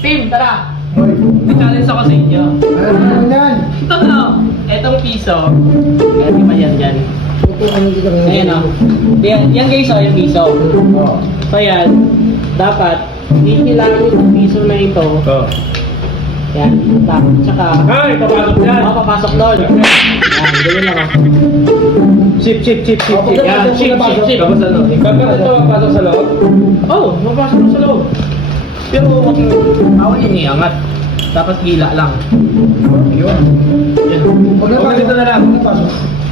Team, tara! Challenge ako sa inyo. Ano yan? Ito na, etong piso. Di ba yan dyan? Ayan o. Yan, yan guys o, yung piso. So yan, dapat, titilaan yung piso na ito. Oh. Yan, tapos tsaka, Ay, papasok yan. ako papasok doon. Yan, ganyan lang ako. Chip, chip, chip, chip, chip. Yan, chip, chip, chip. Tapos ano? Pagka ito papasok sa loob? Oh, mapasok sa loob. Pero ako yung iangat. Dapat gila lang. Yun. Yan. Huwag na dito na lang.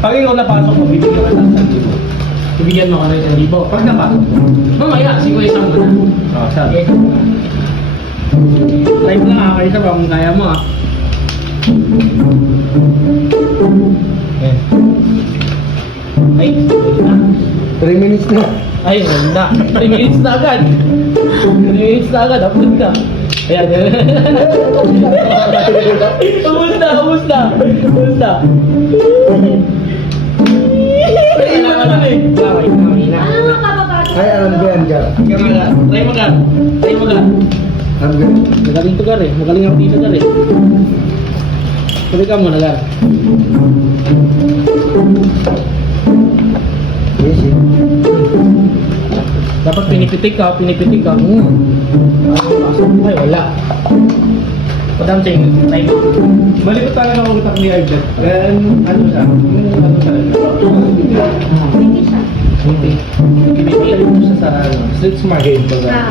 Pag ikaw napasok mo, bibigyan ka ng 1,000. Ibigyan mo ka ng isang libo. Pag napasok mo. Mamaya, siguro isang mo na. Okay. Try mo lang ah, kayo sa kung kaya mo ah. Ay, na. 3 minutes na. Ay, wala. 3 minutes na agad. 3 minutes na agad, upload ka. Ayan. Ubus na, ubus na. Ubus na. Na eh. Wait, wait. Ano mga kababata? Ay, alam ko yan, Gar. Try mo ka. Try mo ka. Try mo ka. Alam ko. Magaling to gar eh. Magaling ako dito gar eh. Sabi ka muna gar. Eh. Dapat pinipitik ka, pinipitik ka. Hmm. Ay, wala. Madam Ting, try mo. Malikot talaga ang utak ni Albert. Kaya ano siya? Ano talaga. Hindi siya. Hindi. Pinipili mo siya sa ano. Street smart game ba? Ah.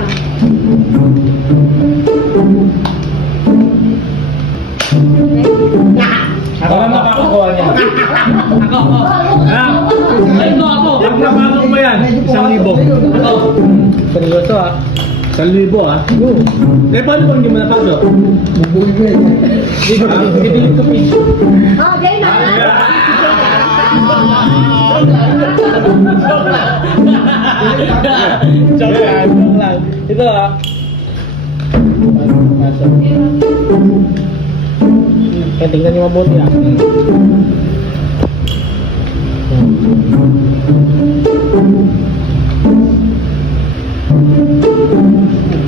Para makakakuha niya. Ako, ako. Ah! Napasok mo yan, isang libo. Seryoso ah. Isang libo ah. Eh, paano kung hindi mo yan. Hindi ko pitch. Oh, Jay na. Joke lang, joke lang. Ito ah. Kaya tingnan niyo mabuti ah.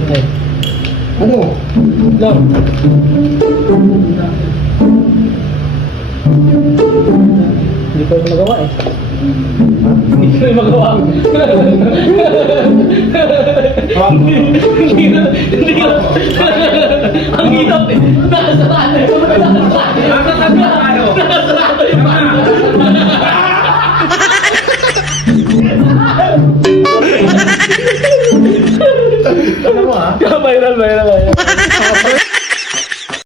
Okay. Ano? Lord. Hindi ko yung magawa eh. Hindi ko yung magawa. Hindi ko, hindi ko. Ang hirap eh. Nakasarado. Nakasarado. Ano mo ah? Viral, viral, viral.